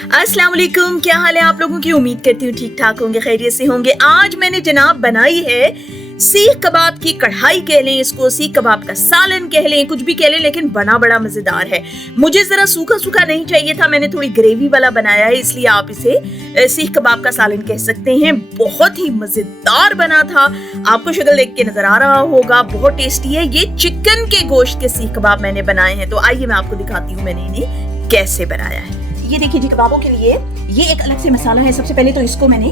अस्सलाम वालेकुम, क्या हाल है आप लोगों की। उम्मीद करती हूँ ठीक ठाक होंगे, खैरियत से होंगे। आज मैंने जनाब बनाई है सीख कबाब की कढ़ाई, कह लें इसको, सीख कबाब का सालन कह लें, कुछ भी कह लें, लेकिन बना बड़ा मजेदार है। मुझे जरा सूखा सूखा नहीं चाहिए था, मैंने थोड़ी ग्रेवी वाला बनाया है, इसलिए आप इसे सीख कबाब का सालन कह सकते हैं। बहुत ही मजेदार बना था, आपको शक्ल देख के नजर आ रहा होगा, बहुत टेस्टी है। ये चिकन के गोश्त के सीख कबाब मैंने बनाए हैं, तो आइए मैं आपको दिखाती हूँ मैंने इन्हें कैसे बनाया है। ये देखिए जी, कबाबों के लिए ये एक अलग से मसाला है। सबसे पहले तो इसको मैंने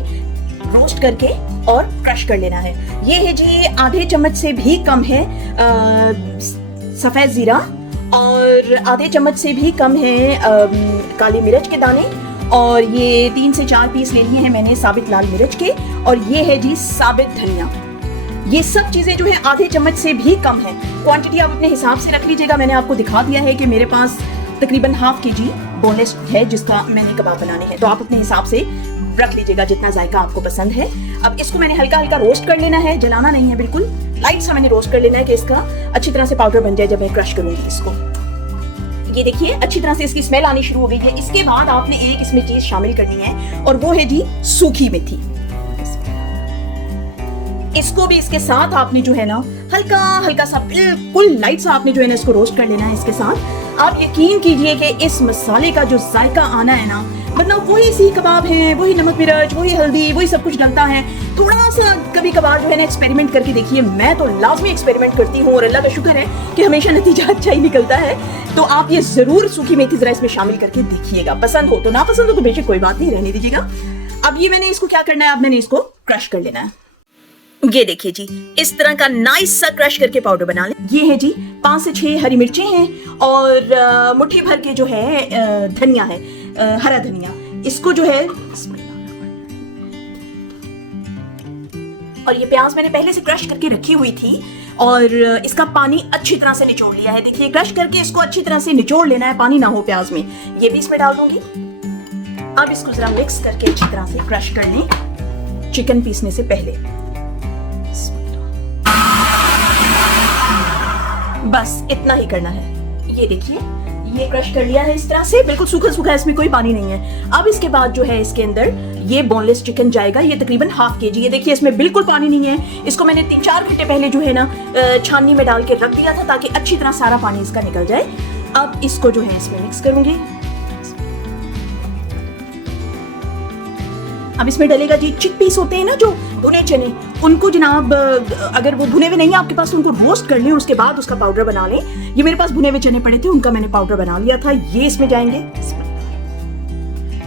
रोस्ट करके और क्रश कर लेना है। ये है जी आधे चम्मच से भी कम है सफेद जीरा, और आधे चम्मच से भी कम है काली मिर्च के दाने, और ये 3 से 4 पीस ले लिए हैं मैंने साबित लाल मिर्च के, और ये है जी साबित धनिया। ये सब चीजें जो है आधे चम्मच से भी कम है। क्वांटिटी आप अपने हिसाब से रख लीजिएगा। मैंने आपको दिखा दिया है कि मेरे पास तकरीबन ½ kg बोनलेस है जिसका मैंने कबाब बनाने हैं, तो आप अपने हिसाब से रख लीजिएगा जितना जायका आपको पसंद है। अब इसको मैंने हल्का हल्का रोस्ट कर लेना है, जलाना नहीं है, बिल्कुल लाइट सा मैंने रोस्ट कर लेना है कि इसका अच्छी तरह से पाउडर बन जाए जब मैं क्रश करूंगी इसको। ये देखिए अच्छी तरह से इसकी स्मेल आनी शुरू हो गई है। इसके बाद आपने एक इसमें चीज शामिल करनी है, और वो है जी सूखी मेथी। इसको भी इसके साथ आपने जो है ना हल्का हल्का सा, बिल्कुल लाइट सा आपने जो है ना इसको रोस्ट कर लेना है इसके साथ। आप यकीन कीजिए कि इस मसाले का जो जायका आना है ना, मतलब वही सीख कबाब है, वही नमक मिर्च, वही हल्दी, वही सब कुछ डलता है। थोड़ा सा कभी कभार जो है ना एक्सपेरिमेंट करके देखिए। मैं तो लाजमी एक्सपेरिमेंट करती हूँ और अल्लाह का शुक्र है कि हमेशा नतीजा अच्छा ही निकलता है। तो आप ये जरूर सूखी मेथी जरा इसमें शामिल करके देखिएगा। पसंद हो तो, ना पसंद हो तो बेशक कोई बात नहीं, रहने दीजिएगा। अब ये मैंने इसको क्या करना है, अब मैंने इसको क्रश कर लेना है। ये देखिए जी, इस तरह का नाइस सा क्रश करके पाउडर बना लें। ये है जी 5 से 6 हरी मिर्चें हैं, और मुट्ठी भर के जो है धनिया है, हरा धनिया। इसको जो है, और ये प्याज मैंने पहले से क्रश करके रखी हुई थी, और इसका पानी अच्छी तरह से निचोड़ लिया है। देखिए क्रश करके इसको अच्छी तरह से निचोड़ लेना है, पानी ना हो प्याज में। ये भी इसमें डाल दूंगी। अब इसको जरा मिक्स करके अच्छी तरह से क्रश कर लें चिकन पीसने से पहले। बस इतना ही करना है। ये देखिए ये क्रश कर लिया है इस तरह से, बिल्कुल सूखा सूखा, इसमें कोई पानी नहीं है। अब इसके बाद जो है इसके अंदर ये बोनलेस चिकन जाएगा, ये तकरीबन ½ kg। ये देखिए इसमें बिल्कुल पानी नहीं है। इसको मैंने 3-4 घंटे पहले जो है ना छाननी में डाल के रख दिया था ताकि अच्छी तरह सारा पानी इसका निकल जाए। अब इसको जो है इसमें मिक्स करूंगी। अब इसमें डलेगा जी चिकपीस होते हैं ना जो भुने चने, उनको जनाब अगर वो भुने हुए नहीं है आपके पास, उनको रोस्ट कर लें, उसके बाद उसका पाउडर बना लें। ये मेरे पास भुने हुए चने पड़े थे, उनका मैंने पाउडर बना लिया था। ये इसमें जाएंगे।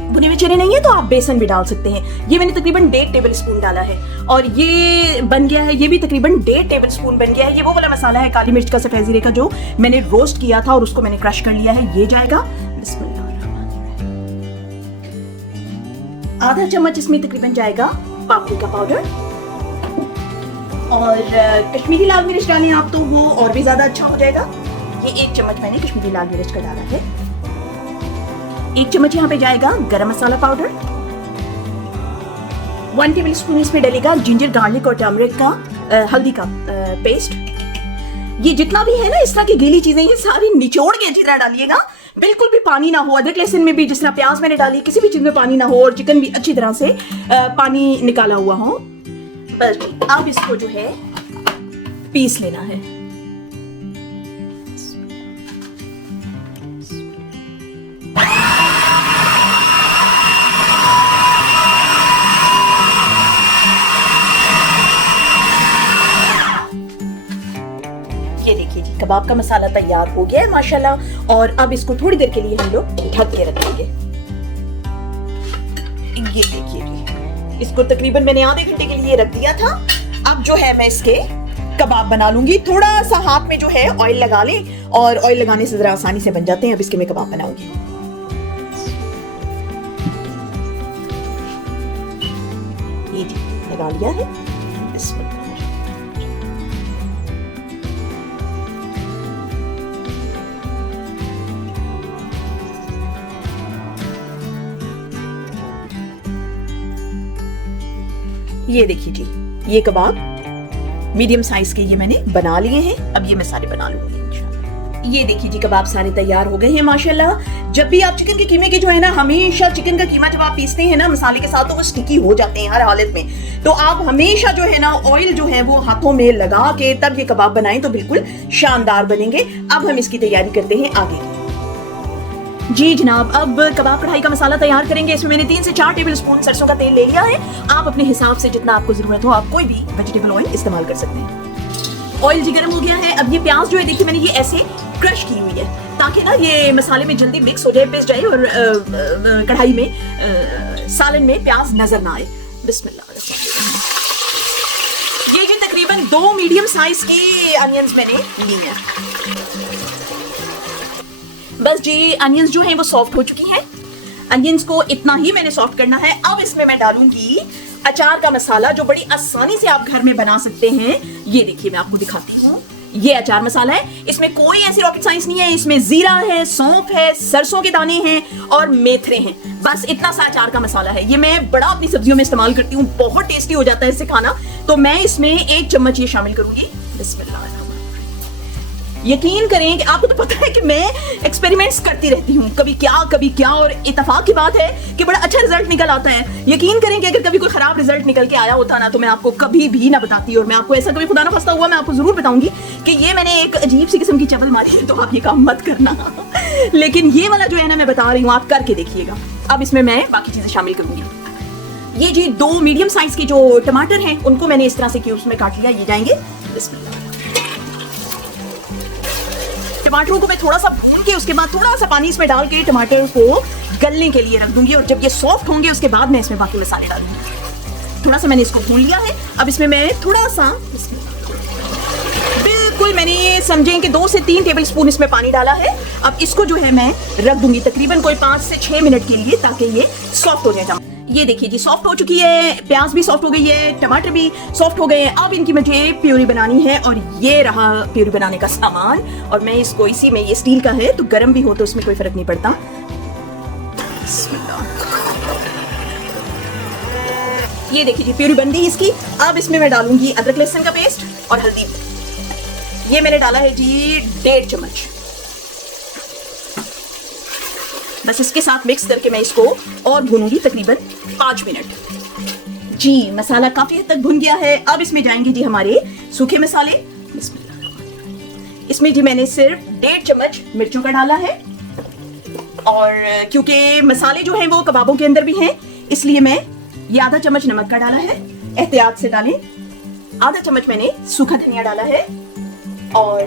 भुने हुए चने नहीं है तो आप बेसन भी डाल सकते हैं। ये मैंने तकरीबन 1.5 टेबल स्पून डाला है, और ये बन गया है। ये भी तकरीबन 1.5 टेबल स्पून बन गया है। ये वो वाला मसाला है काली मिर्च का, सफेद जीरे का, जो मैंने रोस्ट किया था और उसको मैंने क्रश कर लिया है। ये जाएगा। आधा चम्मच इसमें तकरीबन जाएगा पापरिका पाउडर, और कश्मीरी लाल मिर्च डालें आप तो वो और भी ज्यादा अच्छा हो जाएगा। ये 1 चम्मच मैंने कश्मीरी लाल मिर्च का डाला है। 1 चम्मच यहाँ पे जाएगा गरम मसाला पाउडर। 1 टेबल स्पून इसमें डलेगा जिंजर गार्लिक और टर्मरिक का हल्दी का पेस्ट। ये जितना भी है ना इस तरह की गीली चीजें, ये सारी निचोड़ के अच्छी तरह डालिएगा। बिल्कुल भी पानी ना हो। अदरक लहसुन में भी जिस तरह प्याज मैंने डाली, किसी भी चीज में पानी ना हो, और चिकन भी अच्छी तरह से पानी निकाला हुआ हो। बस अब इसको जो है पीस लेना है। ये देखिए जी कबाब का मसाला तैयार हो गया है माशाल्लाह, और अब इसको थोड़ी देर के लिए हम लोग ढक के रखेंगे। ये देखिए जी, इसको तकरीबन मैंने आधे घंटे के लिए रख दिया था। अब जो है मैं इसके कबाब बना लूंगी। थोड़ा सा हाथ में जो है ऑयल लगा लें, और ऑयल लगाने से जरा आसानी से बन जाते हैं। अब इसके मैं कबाब बनाऊंगी। ये जी लगा लिया है। ये देखिए जी, ये कबाब मीडियम साइज के ये मैंने बना लिए हैं। अब ये मैं सारे बना लूंगी इंशाल्लाह। ये देखिए जी, कबाब सारे तैयार हो गए हैं माशाल्लाह। जब भी आप चिकन के कीमे की जो है ना, हमेशा चिकन का कीमा जब आप पीसते हैं ना मसाले के साथ, तो वो स्टिकी हो जाते हैं हर हालत में। तो आप हमेशा जो है ना ऑयल जो है वो हाथों में लगा के तब ये कबाब बनाएं तो बिल्कुल शानदार बनेंगे। अब हम इसकी तैयारी करते हैं आगे जी जनाब। अब कबाब कढ़ाई का मसाला तैयार करेंगे। इसमें मैंने 3 से 4 टेबल स्पून सरसों का तेल ले लिया है। आप अपने हिसाब से जितना आपको जरूरत हो आप कोई भी वेजिटेबल ऑयल इस्तेमाल कर सकते हैं। ऑयल जी गर्म हो गया है। अब ये प्याज जो है देखिए मैंने ये ऐसे क्रश की हुई है ताकि ना ये मसाले में जल्दी मिक्स हो जाए, पिस जाए और कढ़ाई में सालन में प्याज नजर ना आए। बिस्मिल्लाह। ये जी तकरीबन 2 मीडियम साइज की अनियंस मैंने ली है। बस जी अनियंस जो हैं वो सॉफ्ट हो चुकी हैं। अनियंस को इतना ही मैंने सॉफ्ट करना है। अब इसमें मैं डालूंगी अचार का मसाला जो बड़ी आसानी से आप घर में बना सकते हैं। ये देखिए मैं आपको दिखाती हूँ, ये अचार मसाला है। इसमें कोई ऐसी रॉकेट साइंस नहीं है। इसमें जीरा है, सौंफ है, सरसों के दाने हैं और मेथरे हैं। बस इतना सा अचार का मसाला है। ये मैं बड़ा अपनी सब्जियों में इस्तेमाल करती हूँ, बहुत टेस्टी हो जाता है इससे खाना। तो मैं इसमें 1 चम्मच ये शामिल करूंगी। बिस्मिल्लाह। यकीन करें कि आपको तो पता है कि मैं एक्सपेरिमेंट्स करती रहती हूँ, कभी क्या, और इत्तेफाक की बात है कि बड़ा अच्छा रिजल्ट निकल आता है। यकीन करें कि अगर कभी कोई खराब रिजल्ट निकल के आया होता ना तो मैं आपको कभी भी ना बताती, और मैं आपको ऐसा कभी खुदा ना फंसता हुआ मैं आपको जरूर बताऊंगी कि ये मैंने एक अजीब सी किस्म की चवल मारी है, तो आप ये काम मत करना। लेकिन ये वाला जो है ना मैं बता रही हूँ, आप करके देखिएगा। अब इसमें मैं बाकी चीजें शामिल करूंगी। ये जी 2 मीडियम साइज की जो टमाटर हैं उनको मैंने इस तरह से क्यूब्स में काट लिया। ये जाएंगे। टमाटरों को मैं थोड़ा सा भून के उसके बाद थोड़ा सा पानी इसमें डाल के टमाटर को गलने के लिए रख दूंगी, और जब ये सॉफ्ट होंगे उसके बाद मैं इसमें बाकी मसाले डालूंगी। थोड़ा सा मैंने इसको भून लिया है। अब इसमें मैं थोड़ा सा बिल्कुल मैंने समझें कि 2 से 3 टेबल स्पून इसमें पानी डाला है। अब इसको जो है मैं रख दूंगी तकरीबन कोई 5 से 6 मिनट के लिए ताकि ये सॉफ्ट हो जाए। ये देखिए जी सॉफ्ट हो चुकी है, प्याज भी सॉफ्ट हो गई है, टमाटर भी सॉफ्ट हो गए हैं। अब इनकी मुझे प्यूरी बनानी है, और ये रहा प्यूरी बनाने का सामान। और मैं इसको इसी में, ये स्टील का है तो गर्म भी हो तो उसमें कोई फर्क नहीं पड़ता। ये देखिए जी प्यूरी बन गई इसकी। अब इसमें मैं डालूंगी अदरक लहसुन का पेस्ट और हल्दी। ये मैंने डाला है जी 1.5 चम्मच। बस इसके साथ मिक्स करके मैं इसको और भूनूंगी तकरीबन 5 मिनट। जी मसाला काफी हद तक भुन गया है। अब इसमें जाएंगे जी हमारे सूखे मसाले। इसमें जी मैंने सिर्फ 1.5 चम्मच मिर्चों का डाला है, और क्योंकि मसाले जो हैं वो कबाबों के अंदर भी हैं इसलिए मैं ये आधा चम्मच नमक का डाला है। एहतियात से डालें। आधा चम्मच मैंने सूखा धनिया डाला है, और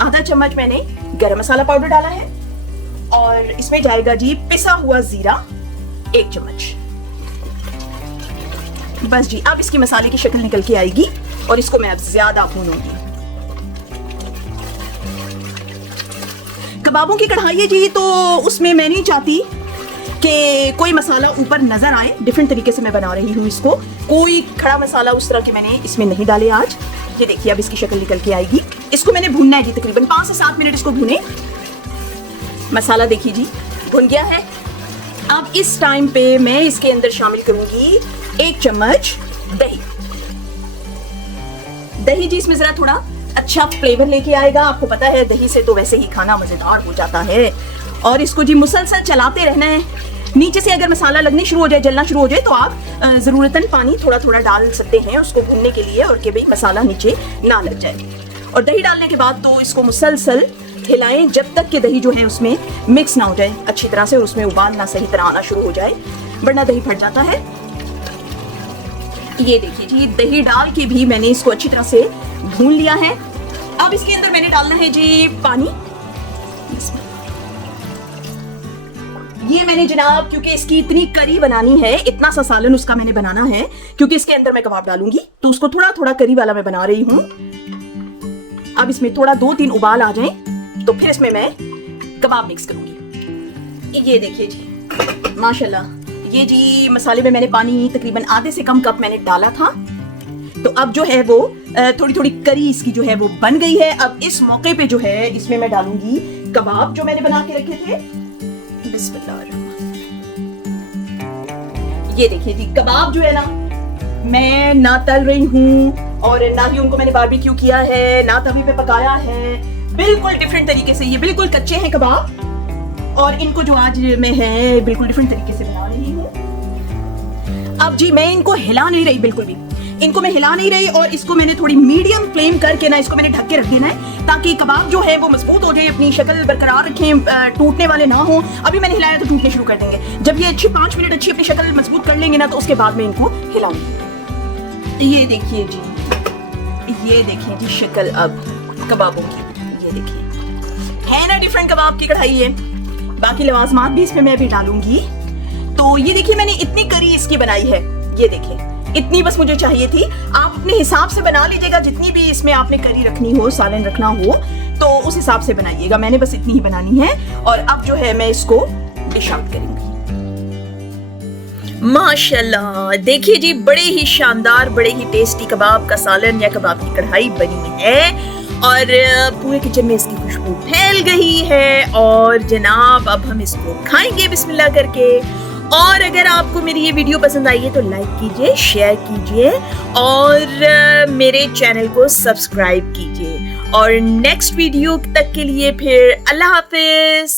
आधा चम्मच मैंने गरम मसाला पाउडर डाला है, और इसमें जाएगा जी पिसा हुआ जीरा 1 चम्मच। बस जी अब इसकी मसाले की शक्ल निकल के आएगी, और इसको मैं अब ज्यादा भूनूंगी। कबाबों की कढ़ाई है जी, तो उसमें मैं नहीं चाहती कि कोई मसाला ऊपर नजर आए। डिफरेंट तरीके से मैं बना रही हूँ इसको। कोई खड़ा मसाला उस तरह के मैंने इसमें नहीं डाले आज। ये देखिए अब इसकी शक्ल निकल के आएगी। इसको मैंने भूनना है जी तकरीबन 5 से 7 मिनट इसको भूने। मसाला देखिए जी भुन गया है। अब इस टाइम पे मैं इसके अंदर शामिल करूंगी 1 चम्मच दही। दही जी इसमें जरा थोड़ा अच्छा फ्लेवर लेके आएगा। आपको पता है दही से तो वैसे ही खाना मजेदार हो जाता है, और इसको जी मुसलसल चलाते रहना है। नीचे से अगर मसाला लगने शुरू हो जाए, जलना शुरू हो जाए, तो आप जरूरतन पानी थोड़ा थोड़ा डाल सकते हैं उसको भूनने के लिए, और कि भाई मसाला नीचे ना लग जाए। और दही डालने के बाद तो इसको मुसलसल हिलाएं जब तक कि दही जो है उसमें मिक्स ना हो जाए अच्छी तरह से, और उसमें उबाल ना सही तरह आना शुरू हो जाए, वरना दही फट जाता है। ये देखिए जी दही डाल के भी मैंने इसको अच्छी तरह से भून लिया है। अब इसके अंदर मैंने डालना है जी पानी। ये मैंने जनाब क्योंकि इसकी इतनी करी बनानी है, इतना सा सालन उसका मैंने बनाना है, क्योंकि इसके अंदर मैं कबाब डालूंगी तो उसको थोड़ा थोड़ा करी वाला मैं बना रही हूँ। अब इसमें थोड़ा 2-3 उबाल आ जाए तो फिर इसमें मैं कबाब मिक्स करूंगी। ये देखिए जी माशाल्लाह, ये जी मसाले में मैंने पानी तकरीबन आधे से कम कप मैंने डाला था। तो अब जो है वो थोड़ी थोड़ी करी इसकी जो है वो बन गई है। अब इस मौके पे जो है इसमें मैं डालूंगी कबाब जो मैंने बना के रखे थे। बिस्मिल्लाह। ये देखिए जी कबाब जो है ना मैं ना तल रही हूँ, और ना ही उनको मैंने बारबेक्यू किया है, ना तवी पे पकाया है। बिल्कुल डिफरेंट तरीके से। ये बिल्कुल कच्चे हैं कबाब और इनको जो आज मैं है बिल्कुल डिफरेंट तरीके से बना रही हूँ। अब जी मैं इनको हिला नहीं रही, बिल्कुल भी इनको मैं हिला नहीं रही, और इसको मैंने थोड़ी मीडियम फ्लेम करके ना इसको मैंने ढक के रख देना है ताकि कबाब जो है वो मजबूत हो जाए, अपनी शक्ल बरकरार रखें, टूटने वाले ना हो। अभी मैंने हिलाया तो टूटने शुरू कर देंगे। जब ये अच्छी 5 मिनट अच्छी अपनी शक्ल मजबूत कर लेंगे ना तो उसके बाद मैं इनको हिलाऊंगी। ये देखिए जी, ये देखिए जी शक्ल अब कबाबों की, ये देखिए है ना डिफरेंट कबाब की कढ़ाई है। बाकी लवाजमात भी इसमें मैं भी डालूंगी। तो ये देखिए मैंने इतनी करी इसकी बनाई है, ये देखिए इतनी बस मुझे चाहिए थी। आप अपने हिसाब से बना लीजिएगा, जितनी भी इसमें आपने करी रखनी हो, सालन रखना हो तो उस हिसाब से बनाइएगा। मैंने बस इतनी ही बनानी है। और अब जो है मैं इसको डिश आउट करूंगी। माशाल्लाह देखिए जी, बड़े ही शानदार, बड़े ही टेस्टी कबाब का सालन या कबाब की कढ़ाई बनी है और पूरे किचन में इसकी खुशबू फैल गई है। और जनाब अब हम इसको खाएंगे बिस्मिल्लाह करके। और अगर आपको मेरी ये वीडियो पसंद आई है तो लाइक कीजिए, शेयर कीजिए और मेरे चैनल को सब्सक्राइब कीजिए। और नेक्स्ट वीडियो तक के लिए फिर अल्लाह हाफिज।